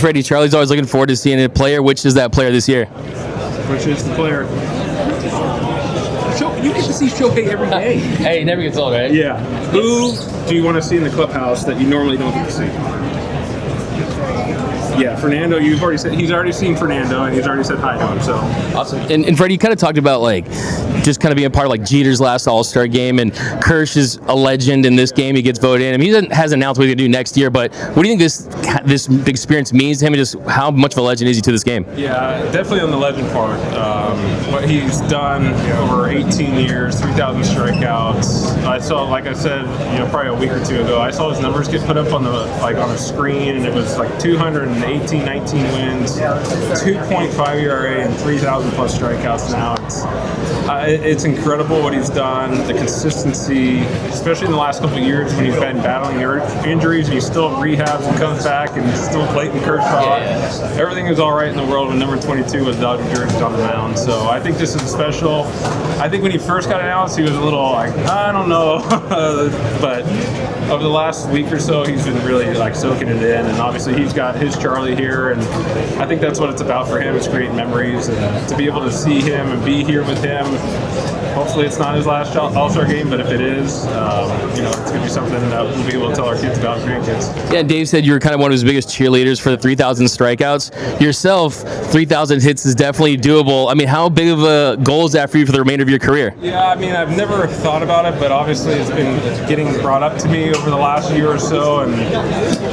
Freddie, Charlie's always looking forward to seeing a player. Which is that player this year? Which is the player? You get to see Shohei every day. Hey, he never gets old, right? Yeah. Who do you want to see in the clubhouse that you normally don't get to see? Yeah, Fernando. You've already said he's already seen Fernando, and he's already said hi to him. So awesome. And Freddie, you kind of talked about like just kind of being part of like Jeter's last All-Star game, and Kersh is a legend in this game. He gets voted in. I mean, he hasn't announced what he's gonna do next year, but what do you think this experience means to him, and just how much of a legend is he to this game? yeah, definitely on the legend part. What he's done over 18 years, 3,000 strikeouts. I saw, like I said, probably a week or two ago, I saw his numbers get put up on the screen, and it was like 218, 19 wins, 2.5 ERA, and 3,000 plus strikeouts now. It's incredible what he's done, the consistency, especially in the last couple of years when he's been battling injuries and he still rehabs and comes back, and still Clayton, Kershaw. Everything is all right in the world when number 22 with Dodger jerseys on the mound. So I think this is special. I think when he first got announced, he was a little like, I don't know. But over the last week or so, he's been really like soaking it in, and obviously he's got his Charlie here, and I think that's what it's about for him. It's creating memories, and to be able to see him and be here with him. Hopefully it's not his last All-Star game, but if it is, it's going to be something that we'll be able to tell our kids about, grandkids. Yeah, Dave said you were kind of one of his biggest cheerleaders for the 3,000 strikeouts. Yourself, 3,000 hits is definitely doable. I mean, how big of a goal is that for you for the remainder of your career? Yeah, I mean, I've never thought about it, but obviously it's been getting brought up to me over the last year or so, and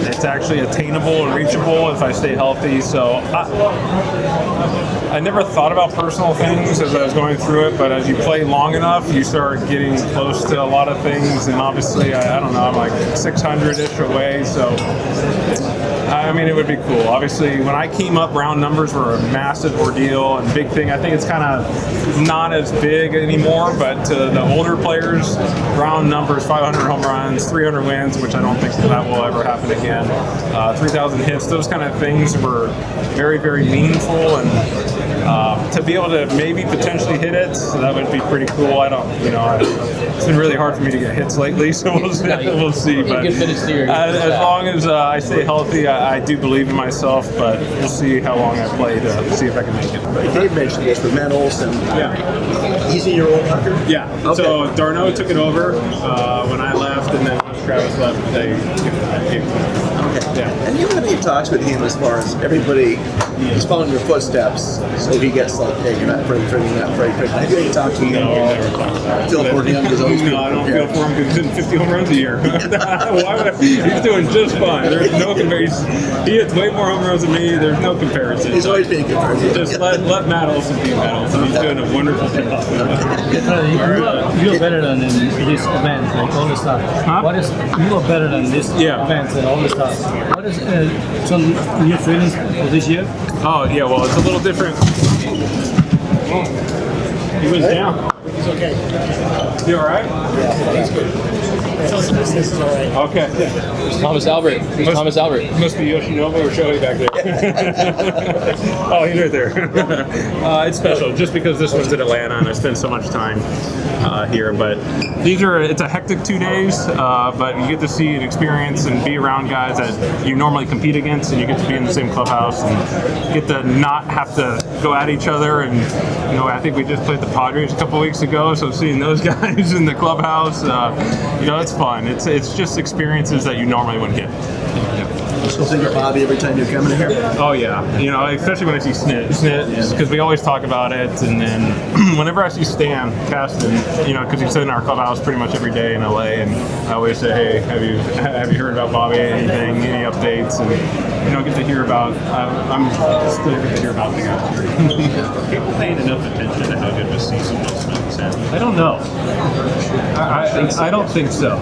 it's actually attainable and reachable if I stay healthy. So I never thought about personal things as I was going through it, but as you play long enough, you start getting close to a lot of things, and obviously, I don't know, I'm like 600-ish away, so I mean, it would be cool. Obviously, when I came up, round numbers were a massive ordeal and big thing. I think it's kind of not as big anymore, but to the older players, round numbers, 500 home runs, 300 wins, which I don't think that will ever happen again, 3,000 hits, those kind of things were very, very meaningful, and to be able to maybe potentially hit it, so that would be pretty cool. It's been really hard for me to get hits lately, so we'll see. But as long as I stay healthy, I do believe in myself, but we'll see how long I play to see if I can make it. But Dave mentioned this with medals, and he's in your old record? Yeah. Okay. So Darno took it over when I left, and then once Travis left, they gave it to him. Okay. Yeah. And you have any talks with him as far as everybody is following your footsteps, so he gets like, hey, you're not Freddie Freeman, you're not Freddie Freeman. Have you any talk to him? No, we've never talked about it. Feel for him? No, I don't feel for him because he's hitting 50 home runs a year. Why would he's doing just fine. There's no comparison. He hits way more home runs than me. There's no comparison. He's always being compared. Just let Matt Olson be Matt Olson. He's doing a wonderful job. You are better than in this event, like all the stuff. Huh? You are better than this event and all the stuff. What is some new feelings for this year? Oh yeah, well it's a little different. He went down. He's okay. You all right? Yeah, he's good. This is all right. Okay. Thomas Albert. Who's Thomas Albert? Must be Yoshinobu or Shohei back there. Oh, he's right there. It's special just because this one's in Atlanta and I spend so much time here. But it's a hectic 2 days, but you get to see and experience and be around guys that you normally compete against, and you get to be in the same clubhouse and get to not have to go at each other. And I think we just played the Padres a couple weeks ago, so seeing those guys in the clubhouse, it's fun. It's just experiences that you normally wouldn't get. You still think of Bobby every time you come in here? Oh yeah, especially when I see Snit, because we always talk about it, and then whenever I see Stan Kasten, because he's in our clubhouse pretty much every day in LA, and I always say, hey, have you heard about Bobby? Anything? Any updates? And get to hear about. I'm still good to hear about the guys. People paying enough attention to how good of a season Will Smith's had? I don't know. I don't think so.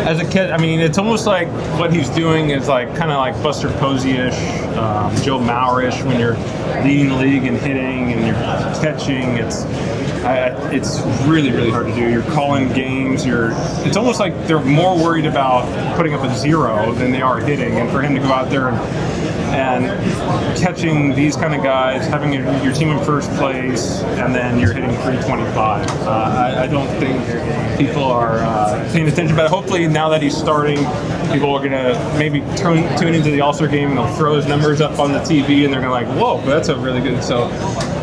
As a kid, I mean, it's almost like what he's doing is like kind of like Buster Posey-ish, Joe Mauer-ish when you're leading the league and hitting and you're catching. It's really, really hard to do. You're calling games. It's almost like they're more worried about putting up a zero than they are hitting. And for him to go out there and catching these kind of guys, having your team in first place, and then you're hitting 325. I don't think people are paying attention, but hopefully now that he's starting, people are gonna maybe tune into the All-Star game and they'll throw his numbers up on the TV and they're gonna like, whoa, that's a really good. So,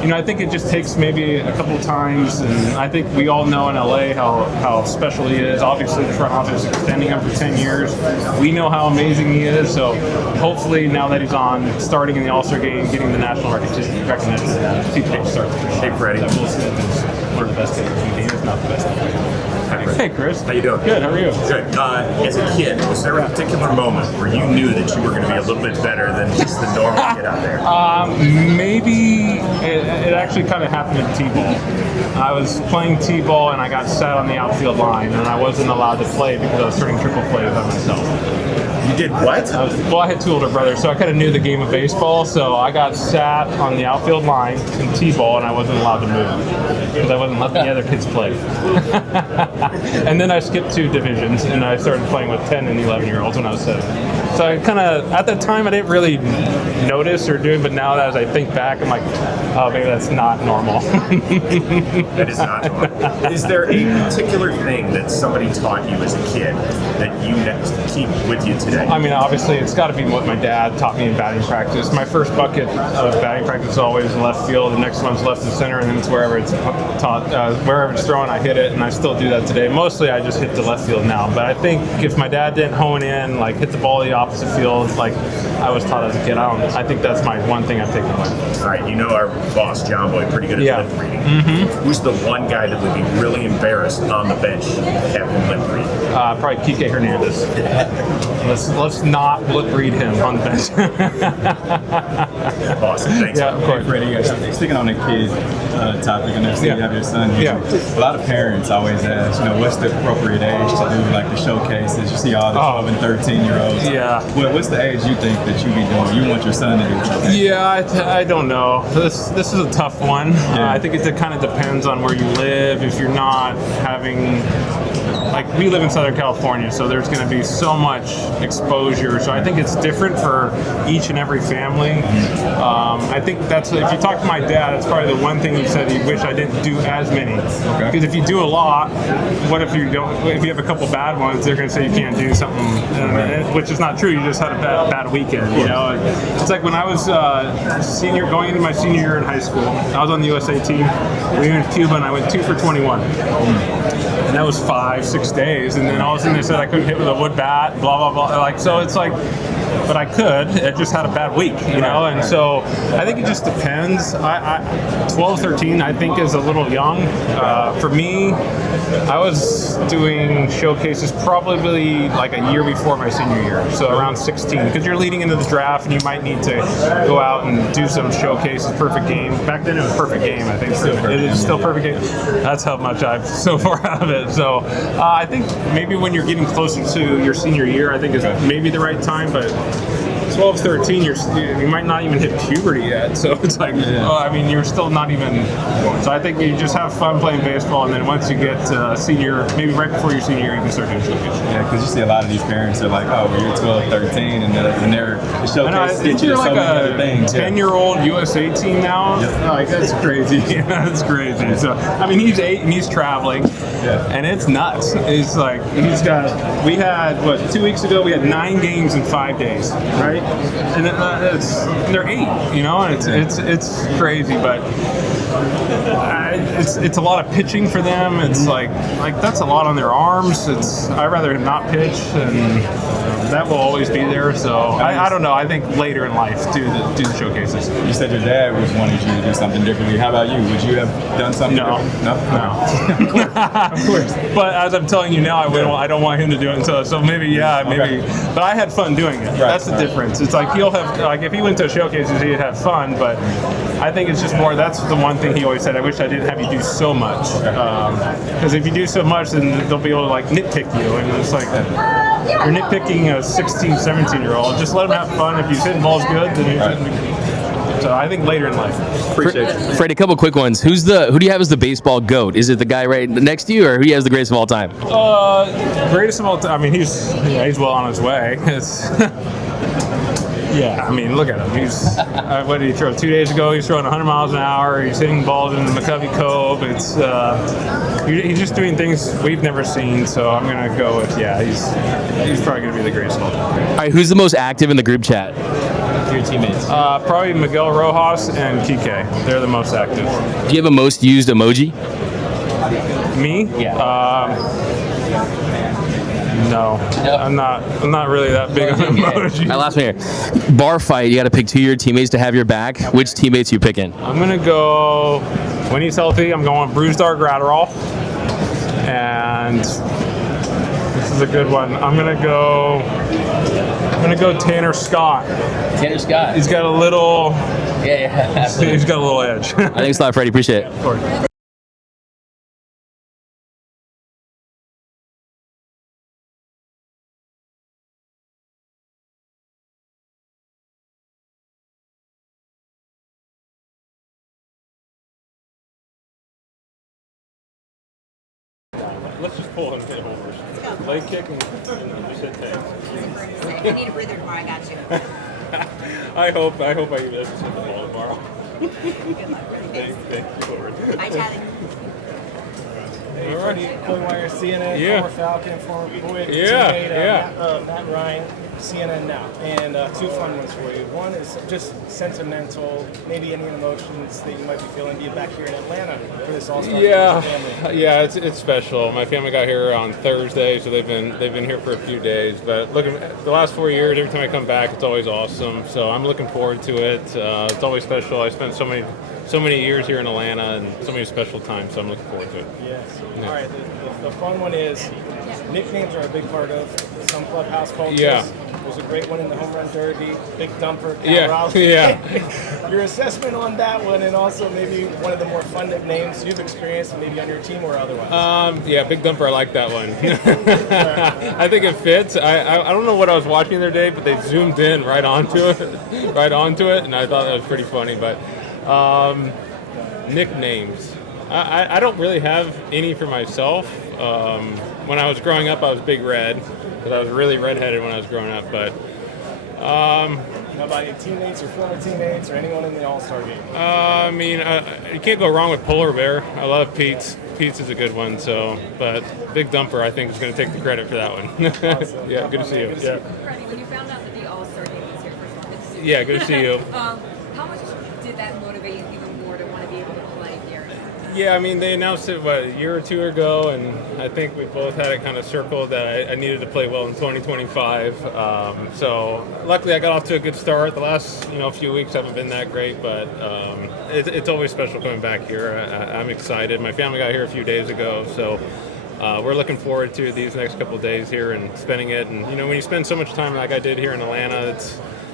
I think it just takes maybe a couple times, and I think we all know in LA how special he is. Obviously, the front office is extending him for 10 years. We know how amazing he is. So, hopefully, now that he's on, starting in the All-Star game, getting the national recognition, people start. Hey, Freddie. Will Smith is one of the best hitters in the game, if not the best hitter. Hey, Chris. How you doing? Good. How are you? Good. As a kid, was there a particular moment where you knew that you were going to be a little bit better than just the normal kid out there? Maybe it actually kind of happened in T-ball. I was playing T-ball and I got sat on the outfield line and I wasn't allowed to play because I was starting triple plays by myself. You did what? I had two older brothers, so I kind of knew the game of baseball. So I got sat on the outfield line in T-ball and I wasn't allowed to move because I wasn't letting the other kids play. And then I skipped 2 divisions and I started playing with 10 and 11-year-olds when I was 7. So I kind of, at that time, I didn't really notice or do it, but now as I think back, I'm like, oh, maybe that's not normal. That is not normal. Is there a particular thing that somebody taught you as a kid that you keep with you today? I mean, obviously, it's got to be what my dad taught me in batting practice. My first bucket of batting practice is always left field. The next one's left and center, and then it's wherever it's wherever it's thrown, I hit it, and I still do that today. Mostly, I just hit the left field now. But I think if my dad didn't hone in, like hit the ball the opposite field, like I was taught as a kid, I think that's my one thing I've taken away. All right, you know our boss, John Boy, pretty good at lip reading. Mm-hmm. Who's the one guy that would be really embarrassed on the bench having lip read? Probably Kike Hernandez. Let's not lip read him on the bench. Awesome, thanks. Yeah, of course. Freddie, sticking on the kid topic, and next you have your son. A lot of parents always ask, what's the appropriate age to do like the showcases? You see all the 12 and 13-year-olds. Yeah. What's the age you think that you be doing? You want your son to do showcases? Yeah, I don't know. This is a tough one. I think it kind of depends on where you live. If you're not having, like, we live in Southern California, so there's going to be so much exposure. So I think it's different for each and every family. I think that's, if you talk to my dad, it's probably the one thing he said he wished I didn't do as many. Because if you do a lot, what if you don't? If you have a couple bad ones, they're going to say you can't do something, which is not true. You just had a bad weekend. It's like when I was going into my senior year in high school. I was on the USA team. We went to Cuba, and I went 2 for 21. And that was 5-6 days, and then all of a sudden they said I couldn't hit with a wood bat, blah blah blah. Like, so it's like, but I could. I just had a bad week, And so I think it just depends. 12, 13, I think is a little young. For me, I was doing showcases probably like a year before my senior year, so around 16, because you're leading into the draft and you might need to go out and do some showcases. Perfect Game. Back then it was Perfect Game. I think it is still Perfect Game. That's how much I've so far out of it. So I think maybe when you're getting closer to your senior year, I think is maybe the right time, but 12, 13, you might not even hit puberty yet, so it's like, you're still not even. So I think you just have fun playing baseball, and then once you get senior, maybe right before your senior year, you can start doing showcases. Yeah, because you see a lot of these parents are like, oh, you're 12, 13, and they're the showcase get you to so many other things. 10-year-old USA team now, like that's crazy. That's crazy. So he's 8 and he's traveling, and it's nuts. It's like we had 2 weeks ago we had 9 games in 5 days, right? And they're 8, and it's crazy, but it's a lot of pitching for them. It's like that's a lot on their arms. I'd rather not pitch, and that will always be there. So I don't know. I think later in life do the showcases. You said your dad was wanting you to do something differently. How about you? Would you have done something? No. Of course. But as I'm telling you now, I don't want him to do it until. So maybe. But I had fun doing it. That's the difference. It's like he'll have, like, if he went to showcases, he'd have fun. But I think it's just more. That's the one thing he always said. I wish I didn't have you do so much. Because if you do so much, then they'll be able to like nitpick you, and it's like. You're nitpicking a 16, 17-year-old. Just let him have fun. If he's hitting balls good, then you shouldn't be. So I think later in life. Appreciate it. Freddie, a couple quick ones. Who do you have as the baseball GOAT? Is it the guy right next to you, or who do you have as the greatest of all time? Greatest of all time. He's well on his way. Yeah, I mean, look at him. He's what did he throw 2 days ago? He's throwing 100 miles an hour. He's hitting balls in the McCovey Cove. It's he's just doing things we've never seen. So I'm gonna go with he's probably gonna be the greatest of all time. All right, who's the most active in the group chat? Your teammates. Probably Miguel Rojas and Kike. They're the most active. Do you have a most used emoji? Me? Yeah. No, I'm not really that big on emoji. All right, last one here. Bar fight. You got to pick 2 of your teammates to have your back. Which teammates you picking? I'm gonna go when he's healthy. I'm going Bruised Dart Gratterall, and this is a good one. I'm gonna go Tanner Scott. Tanner Scott. He's got a little. Yeah, absolutely. He's got a little edge. Thanks a lot, Freddie. Appreciate it. Of course. Let's just pull him hit homers. Leg kick and just hit tags. I need a breather tomorrow. I got you. I hope I even hit the ball tomorrow. Good luck, Freddie. Thank you. Bye, Charlie. Hey, Freddie, Coy CNN, Yeah. former Falcon, former Boyd Yeah, teammate, Matt Ryan, CNN now. And 2 fun ones for you. One is just sentimental, maybe any emotions that you might be feeling to be back here in Atlanta for this All-Star game with your family. Yeah, it's special. My family got here on Thursday, so they've been here for a few days. But looking at the last 4 years, every time I come back, it's always awesome. So I'm looking forward to it. It's always special. I spent so many years here in Atlanta and so many special times. So I'm looking forward to it. Yes. All right. The fun one is nicknames are a big part of some clubhouse cultures. Yeah. There's a great one in the home run derby, Big Dumper, Cal Yeah, Raleigh. yeah. Your assessment on that one, and also maybe one of the more fun nicknames you've experienced, maybe on your team or otherwise. Yeah, Big Dumper. I like that one. I think it fits. I don't know what I was watching the other day, but they zoomed in right onto it, and I thought that was pretty funny. But nicknames. I don't really have any for myself. When I was growing up, I was Big Red, because I was really redheaded when I was growing up. But How about your teammates, your former teammates, or anyone in the All-Star game? I mean, you can't go wrong with Polar Bear. I love Pete's. Pete's is a good one. So, but Big Dumper, I think, is going to take the credit for that one. Awesome. Yeah, good to see you. Yeah. Freddie, when you found out that the All-Star game was here, first of all, good to see you. Yeah, good to see you. How much did that motivate you even more to want to be able to play here? Yeah, I mean, they announced it, a year or 2 ago, and I think we both had it kind of circled that I needed to play well in 2025. So luckily I got off to a good start. The last, few weeks haven't been that great, but it's always special coming back here. I'm excited. My family got here a few days ago, so we're looking forward to these next couple of days here and spending it. And, when you spend so much time like I did here in Atlanta,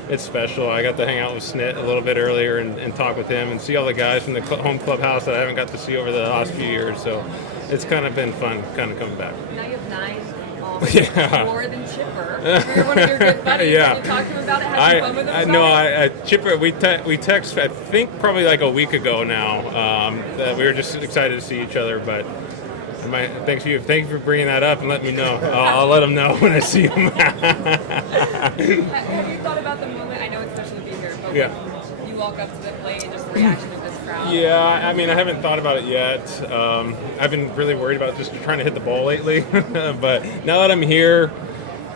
it's special. I got to hang out with Snit a little bit earlier and talk with him and see all the guys from the home clubhouse that I haven't got to see over the last few years. So it's kind of been fun kind of coming back. Now you have 9 Yeah. more than Chipper. You're one of your good buddies. Yeah. Can you talk to him about it? Have some fun with him? Chipper, we text, I think probably like a week ago now, that we were just excited to see each other, but thank you for bringing that up and letting me know. I'll let him know when I see him. Have you thought about the moment? I know it's special to be here, but when you walk up to the plate and just the reaction of this crowd. Yeah, I mean, I haven't thought about it yet. I've been really worried about just trying to hit the ball lately. But now that I'm here,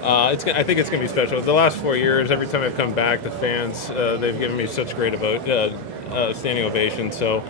I think it's going to be special. The last 4 years, every time I've come back, the fans, they've given me such great standing ovation. So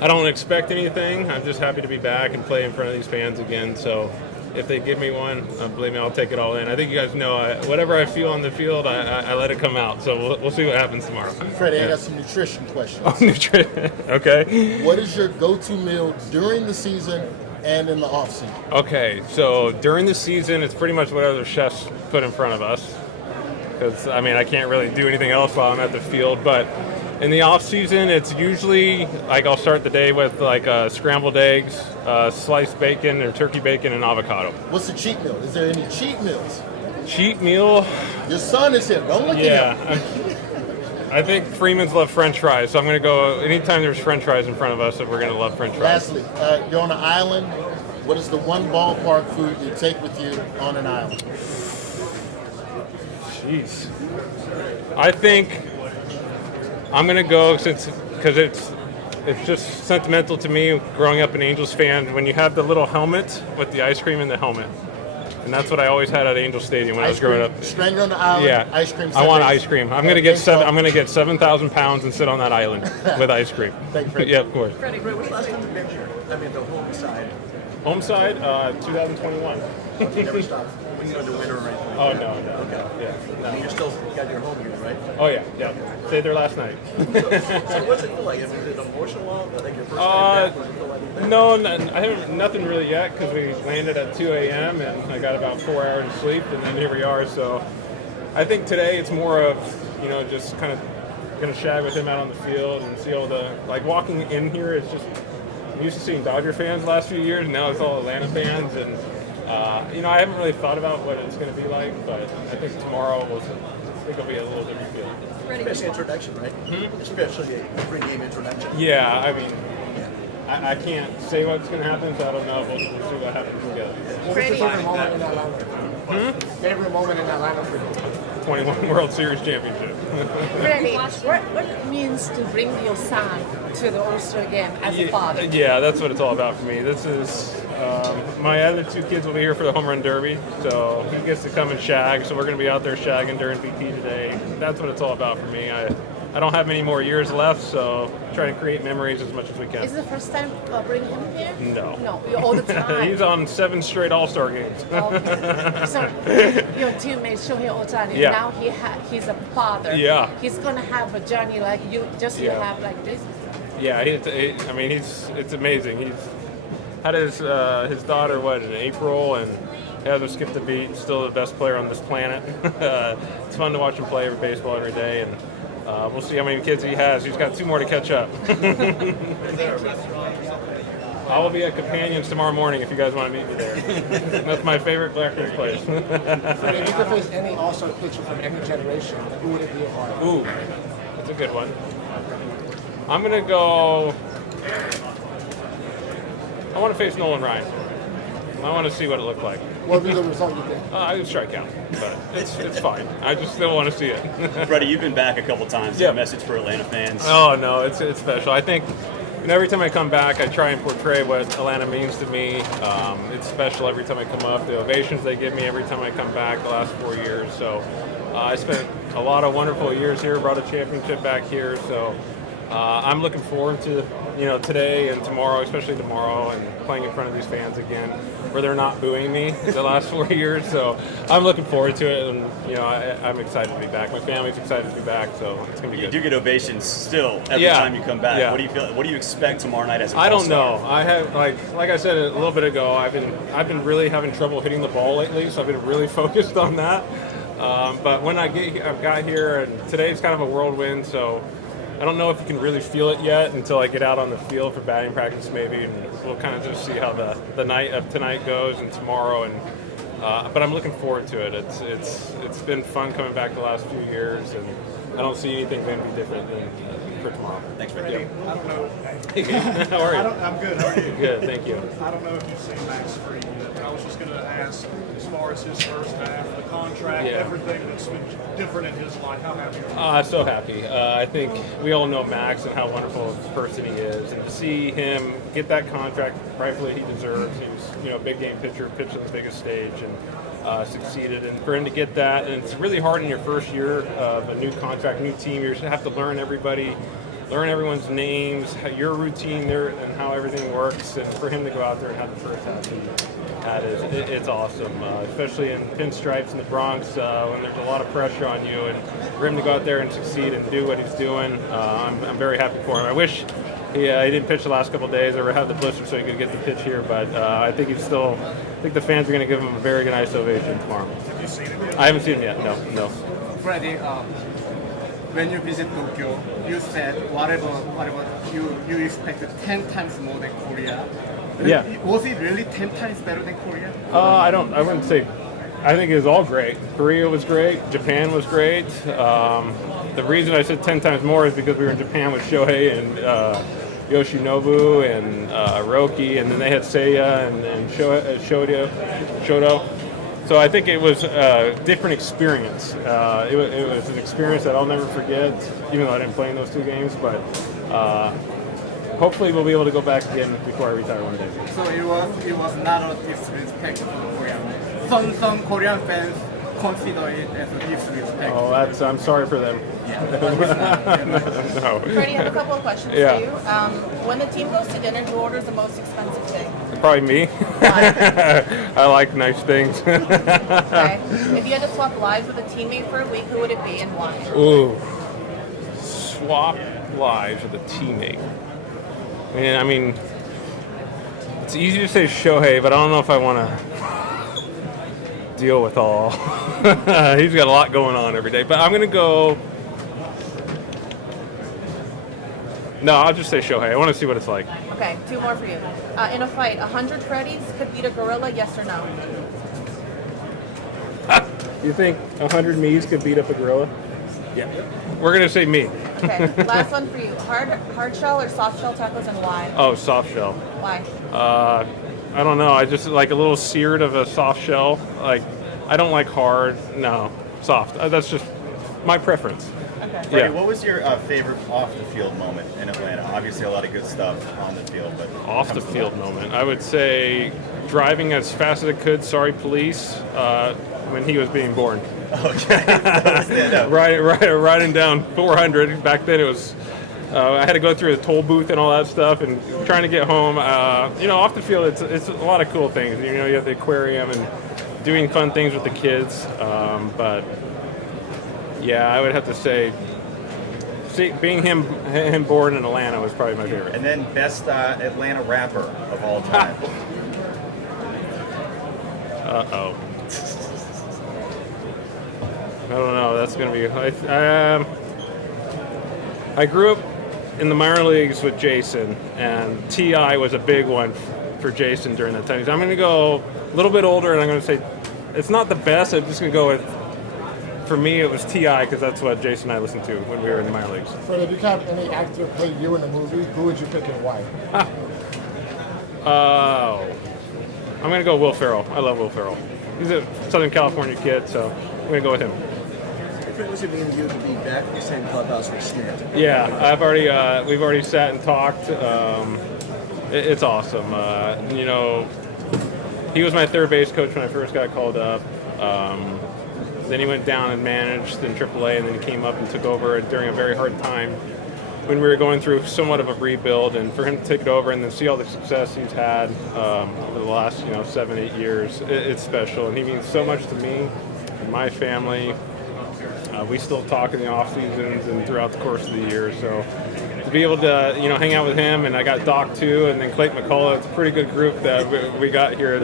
I don't expect anything. I'm just happy to be back and play in front of these fans again. So if they give me one, believe me, I'll take it all in. I think you guys know, whatever I feel on the field, I let it come out. So we'll see what happens tomorrow. Freddie, I got some nutrition questions. Oh, nutrition. Okay. What is your go-to meal during the season and in the off-season? Okay, so during the season, it's pretty much whatever the chefs put in front of us. Because, I can't really do anything else while I'm at the field. But in the off season, it's usually I'll start the day with scrambled eggs, sliced bacon or turkey bacon, and avocado. What's the cheat meal? Is there any cheat meals? Cheat meal? Your son is here. Don't look at him. I think Freemans love French fries, so I'm going to go anytime there's French fries in front of us, we're going to love French fries. Lastly, you're on an island. What is the one ballpark food you take with you on an island? Jeez. I think I'm gonna go because it's just sentimental to me growing up an Angels fan. When you have the little helmet with the ice cream in the helmet, and that's what I always had at Angel Stadium when I was growing up. Stranded on the island. Yeah, Ice cream. I want Sundays. ice cream. I'm gonna get 7,000 pounds and sit on that island with ice cream. Thank you, Freddie. Yeah, of course. Freddie, when was the last time you've been here? I mean, the home side. Home side, 2021. You never stopped when you go to winter or anything. Oh no. Okay. Yeah. I mean, you're still got your home here, right? Oh yeah. Stayed there last night. So what's it feel like? Is it emotional? Like your first time back? Was it feel like anything? No, I haven't nothing really yet because we landed at 2 a.m. and I got about 4 hours of sleep, and then here we are. So I think today it's more of just kind of gonna shag with him out on the field and see all the walking in here. It's just I'm used to seeing Dodger fans the last few years, and now it's all Atlanta fans, and I haven't really thought about what it's going to be like, but I think tomorrow it'll be a little different feel. Especially introduction, right? Especially a pre-game introduction. Yeah, I mean, I can't say what's going to happen, so I don't know. We'll see what happens together. What was your favorite moment in Atlanta? Favorite moment in Atlanta for you? 21 World Series championship. Freddie, what it means to bring your son to the All-Star game as a father? Yeah, that's what it's all about for me. This is my other two kids will be here for the home run derby, so he gets to come and shag. So we're going to be out there shagging during BT today. That's what it's all about for me. I don't have many more years left, so trying to create memories as much as we can. Is it the first time bringing him here? No. No, you're all the time. He's on 7 straight All-Star games. Okay. So your teammate Shohei Ohtani, Yeah. now he's a father. Yeah. He's gonna have a journey like you have like this. Yeah, it's amazing. He's had his daughter in April, and hasn't skipped a beat. Still the best player on this planet. It's fun to watch him play baseball every day, and we'll see how many kids he has. He's got 2 more to catch up. I will be at Companions tomorrow morning if you guys want to meet me there. That's my favorite Blackbird place. If you could face any All-Star pitcher from any generation, who would it be? Ooh, that's a good one. I'm going to go... I want to face Nolan Ryan. I want to see what it looked like. What would be the result you think? I would strike out, but it's fine. I just still want to see it. Freddie, you've been back a couple times. Yeah. A message for Atlanta fans? Oh, no, it's special. I think every time I come back, I try and portray what Atlanta means to me. It's special every time I come up. The ovations they give me every time I come back the last 4 years. So I spent a lot of wonderful years here, brought a championship back here. So I'm looking forward to today and tomorrow, especially tomorrow, and playing in front of these fans again, where they're not booing me the last 4 years. So I'm looking forward to it, and I'm excited to be back. My family's excited to be back, so it's gonna be good. You do get ovations still every time you come back. Yeah. What do you feel? What do you expect tomorrow night as a I don't All-Star? know. I have like I said a little bit ago. I've been really having trouble hitting the ball lately, so I've been really focused on that. But when I've got here, and today's kind of a whirlwind, so I don't know if you can really feel it yet until I get out on the field for batting practice maybe, and we'll kind of just see how the night of tonight goes and tomorrow. And but I'm looking forward to it. It's been fun coming back the last few years, and I don't see anything going to be different than for tomorrow. Thanks, Freddie. Freddie. I don't know. How are you? I'm good. How are you? Good, thank you. I don't know if you've seen Max Fried. I was just going to ask, as far as his first half, the contract, everything that's been different in his life, how happy are you? So happy. I think we all know Max and how wonderful of a person he is, and to see him get that contract rightfully he deserves. He was, a big game pitcher, pitched on the biggest stage, and succeeded. And for him to get that, and it's really hard in your first year of a new contract, new team. You have to learn everybody, learn everyone's names, your routine there, and how everything works. And for him to go out there and have the first half he had it's awesome, especially in pinstripes in the Bronx when there's a lot of pressure on you. And for him to go out there and succeed and do what he's doing, I'm very happy for him. I wish he didn't pitch the last couple of days or had the blister so he could get the pitch here, but I think I think the fans are going to give him a very nice ovation tomorrow. Have you seen him yet? I haven't seen him yet, no. Freddie, when you visit Tokyo, you said whatever you expected 10 times more than Korea. Yeah. Was it really 10 times better than Korea? I wouldn't say. I think it was all great. Korea was great. Japan was great. The reason I said 10 times more is because we were in Japan with Shohei and Yoshinobu and Roki, and then they had Seiya and Shoto. So I think it was a different experience. It was an experience that I'll never forget, even though I didn't play in those 2 games. But hopefully we'll be able to go back again before I retire one day. So it was not a disrespect to Korean. Some Korean fans consider it as a disrespect. Oh, I'm sorry for them. No. Freddie, I have a couple of questions Yeah. for you. When the team goes to dinner, who orders the most expensive thing? Probably me. I like nice things. Okay. If you had to swap lives with a teammate for a week, who would it be and why? Ooh. Swap lives with a teammate. I mean, it's easy to say Shohei, but I don't know if I want to deal with all. He's got a lot going on every day. But I'm going to go... No, I'll just say Shohei. I want to see what it's like. Okay, 2 more for you. In a fight, 100 Freddies could beat a gorilla, yes or no? You think 100 me's could beat up a gorilla? Yeah. We're going to say me. Okay, last one for you. Hard shell or soft shell tacos and why? Oh, soft shell. Why? I don't know. I just like a little seared of a soft shell. Like, I don't like hard. No, soft. That's just my preference. Okay. Freddie, what was your favorite off-the-field moment in Atlanta? Obviously, a lot of good stuff on the field, but Off the field moment. I would say driving as fast as I could. Sorry, police. When he was being born. Okay. Riding down 400. Back then it was. I had to go through the toll booth and all that stuff, and trying to get home. Off the field, it's a lot of cool things. You have the aquarium and doing fun things with the kids. But yeah, I would have to say, being him born in Atlanta was probably my favorite. And then best Atlanta rapper of all time. Uh-oh. I don't know. That's going to be... I grew up in the minor leagues with Jason, and T.I. was a big one for Jason during that time. So I'm going to go a little bit older, and I'm going to say it's not the best. I'm just going to go with, for me, it was T.I. because that's what Jason and I listened to when we were in the minor leagues. Fred, if you could have any actor play you in a movie, who would you pick and why? I'm going to go Will Ferrell. I love Will Ferrell. He's a Southern California kid, so I'm going to go with him. If it was me and you to be back in the same clubhouse with Stan. Yeah, we've already sat and talked. It's awesome. He was my third base coach when I first got called up. Then he went down and managed in AAA, and then he came up and took over during a very hard time when we were going through somewhat of a rebuild. And for him to take it over and then see all the success he's had over the last 7-8 years, it's special, and he means so much to me and my family. We still talk in the off seasons and throughout the course of the year. So to be able to hang out with him, and I got Doc too, and then Clayton McCullough. It's a pretty good group that we got here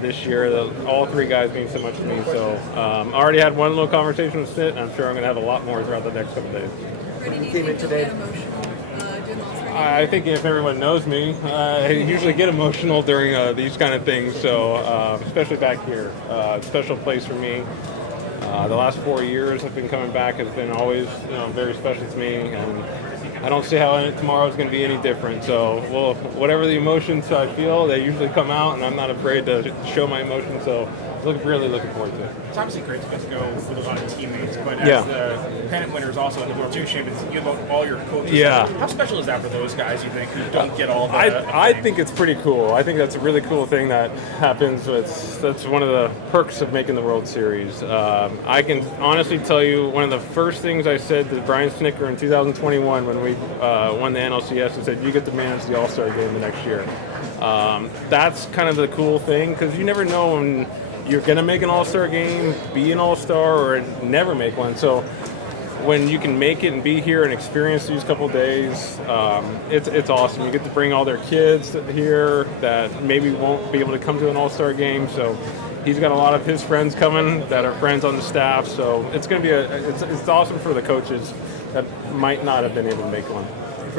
this year. All 3 guys mean so much to me. So I already had one little conversation with Sid, and I'm sure I'm going to have a lot more throughout the next couple days. Freddie, do you think you'll get emotional doing the All-Star game? I think if everyone knows me, I usually get emotional during these kind of things. So especially back here, special place for me. The last 4 years I've been coming back has been always very special to me, and I don't see how tomorrow is going to be any different. So, whatever the emotions I feel, they usually come out, and I'm not afraid to show my emotions. So, really looking forward to it. It's obviously great to get to go with a lot of teammates, but as the pennant winners also in the World Championship, you have all your coaches. Yeah. How special is that for those guys, you think, who don't get all the... I think it's pretty cool. I think that's a really cool thing that happens. That's one of the perks of making the World Series. I can honestly tell you one of the first things I said to Brian Snicker in 2021 when we won the NLCS and said, you get to manage the All-Star game the next year. That's kind of the cool thing, because you never know when you're going to make an All-Star game, be an All-Star, or never make one. So when you can make it and be here and experience these couple days, it's awesome. You get to bring all their kids here that maybe won't be able to come to an All-Star game. So he's got a lot of his friends coming that are friends on the staff. So it's going to be it's awesome for the coaches that might not have been able to make one.